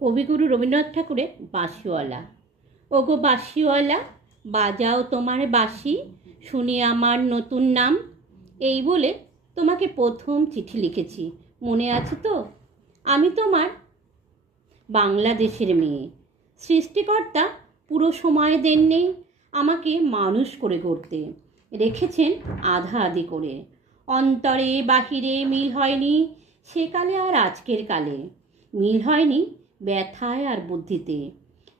কবিগুরু রবীন্দ্রনাথ ঠাকুরের বাঁশিওয়ালা। ওগো বাঁশিওয়ালা, বাজাও তোমার বাঁশি, শুনি আমার নতুন নাম। এই বলে তোমাকে প্রথম চিঠি লিখেছি, মনে আছে তো? আমি তোমার বাংলাদেশের মেয়ে। সৃষ্টিকর্তা পুরো সময় দেননি আমাকে মানুষ করে গড়তে, রেখেছেন আধা আধি করে। অন্তরে বাহিরে মিল হয়নি সেকালে আর আজকের কালে, মিল হয়নি ব্যথায় আর বুদ্ধিতে,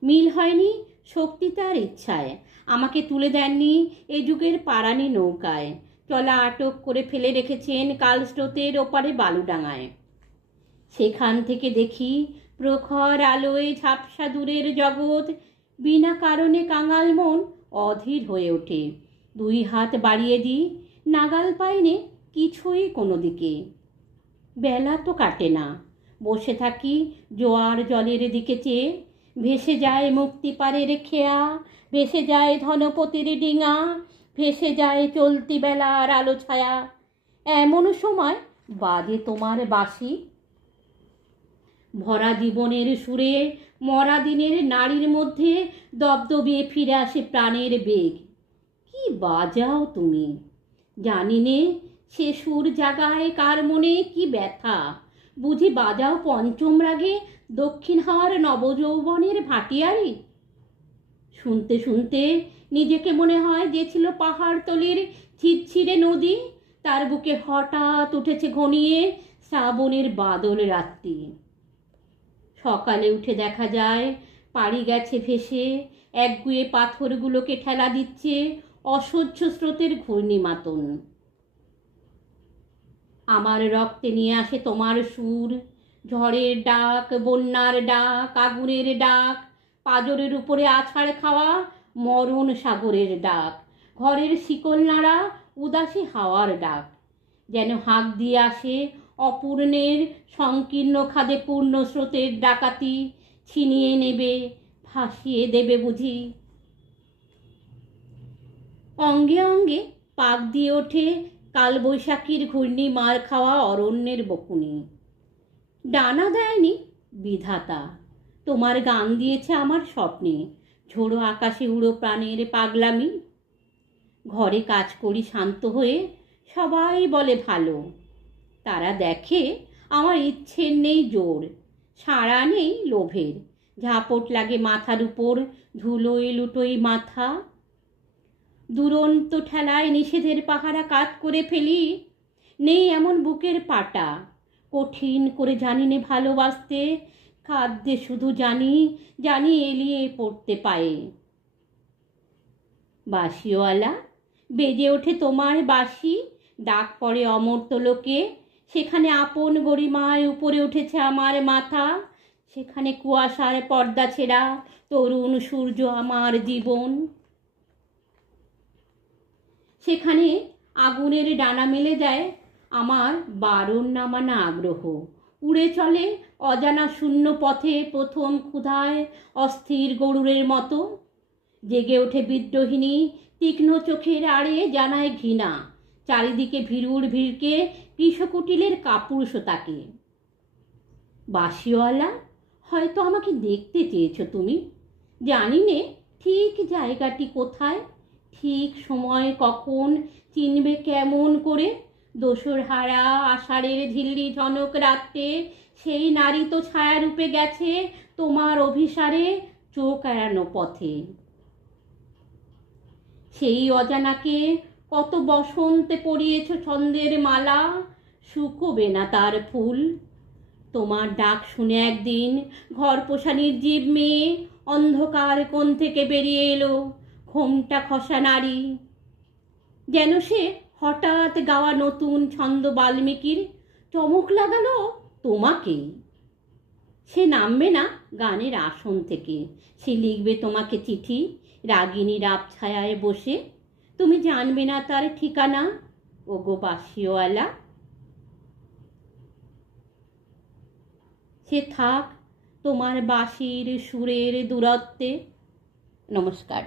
মিল হয়নি শক্তিতে আর ইচ্ছায়। আমাকে তুলে দেননি এ যুগের পারানি নৌকায়, চলা আটক করে ফেলে রেখেছেন কাল স্রোতের ওপারে বালুডাঙায়। সেখান থেকে দেখি প্রখর আলোয় ঝাপসা দূরের জগৎ, বিনা কারণে কাঙাল মন অধীর হয়ে ওঠে। দুই হাত বাড়িয়ে দিই, নাগাল পাইনে কিছুই কোনো দিকে। বেলা তো কাটে না, বসে থাকি জোয়ার জলের দিকে চেয়ে। ভেসে যায় মুক্তিপাড়ের খেয়া, ভেসে যায় ধনপতির ডিঙা, ভেসে যায় চলতি বেলার আলো ছায়া। এমন সময় বাজে তোমার বাঁশি, ভরা জীবনের সুরে মরা দিনের নারীর মধ্যে দবদবিয়ে ফিরে আসে প্রাণের বেগ। কি বাজাও তুমি, জানি নে সে সুর জাগায় কার মনে কি ব্যথা। বুঝি বাজাও পঞ্চম রাগে দক্ষিণ হাওয়ার নবযৌবনের ভাটিয়ারি। শুনতে শুনতে নিজেকে মনে হয় যে ছিল পাহাড়তলির ঝিরঝিরে নদী, তার বুকে হঠাৎ উঠেছে ঘনিয়ে শ্রাবণের বাদল রাত্রি। সকালে উঠে দেখা যায় পাড়ি গেছে ভেসে, একগুয়ে পাথরগুলোকে ঠেলা দিচ্ছে অসহ্য স্রোতের ঘূর্ণিমাতন। আমার রক্তে নিয়ে আসে তোমার সুর, ঝড়ের ডাক, বন্যার ডাক, আগুনের ডাক, পাজরের উপরে আছাড় খাওয়া মরণ সাগরের ডাক, ঘরের শিকল নাড়া উদাসী হাওয়ার ডাক। যেন হাঁক দিয়ে আসে অপূর্ণের সংকীর্ণ খাদে পূর্ণ স্রোতের ডাকাতি, ছিনিয়ে নেবে, ভাসিয়ে দেবে বুঝি। অঙ্গে অঙ্গে পাক দিয়ে ওঠে কালবৈশাখীর ঘূর্ণি মার খাওয়া অরণ্যের বকুনি। ডানা দেয়নি বিধাতা, তোমার গান দিয়েছে আমার স্বপ্নে, ঝোড়ো আকাশে উড়ো প্রাণের পাগলামি। ঘরে কাজ করি শান্ত হয়ে, সবাই বলে ভালো। তারা দেখে আমার ইচ্ছের নেই জোর, সাড়া নেই লোভের। ঝাপট লাগে মাথার উপর, ধুলোয় লুটোই মাথা। দুরন্ত ঠেলায় নিষেধের পাহারা কাজ করে ফেলি। নেই এমন বুকের পাটা, কঠিন করে জানি নে ভালোবাসতে। কাঁদতে শুধু জানি, জানি এলিয়ে পড়তে পায়ে। বাঁশিওয়ালা, বেজে ওঠে তোমার বাঁশি, ডাক পড়ে অমর্ত্য লোকে। সেখানে আপন গরিমায় উপরে উঠেছে আমার মাথা, সেখানে কুয়াশার পর্দা ছেঁড়া তরুণ সূর্য আমার জীবন। সেখানে আগুনের ডানা মেলে দেয় আমার বারণ নামানা আগ্রহ। উড়ে চলে অজানা শূন্য পথে প্রথম ক্ষুধায় অস্থির গরুরের মতো। জেগে ওঠে বিদ্রোহিণী তীক্ষ্ণ চোখের আড়ে জানায় ঘৃণা, চারিদিকে ভীরুর ভিড়কে কৃষকুটিলের কাপুরুষতাকে। বাঁশিওয়ালা, হয়তো আমাকে দেখতে চেয়েছো তুমি, জানি নে ঠিক জায়গাটি কোথায়, ঠিক সময় কখন, চিনবে কেমন করে। দোসর হারা আষাঢ়ের ঝিল্লি ঝনক রাত্রে সেই নারী তো ছায়ারূপে গেছে তোমার অভিসারে চোখ এড়ানো পথে। সেই অজানাকে কত বসন্তে পরিয়েছ ছন্দের মালা, শুকোবে না তার ফুল। তোমার ডাক শুনে একদিন ঘর পোষা নির্জীব মেয়ে অন্ধকার কোণ থেকে বেরিয়ে এলো ঘোমটা খসা নারী। যেন সে হঠাৎ গাওয়া নতুন ছন্দ বাল্মীকির, চমক লাগালো তোমাকেই। সে নামবে না গানের আসন থেকে, সে লিখবে তোমাকে চিঠি রাগিনীর আবছায়ায় বসে। তুমি জানবে না তার ঠিকানা, ওগো বাঁশিওয়ালা। সে থাক তোমার বাঁশির সুরের দূরত্বে। নমস্কার।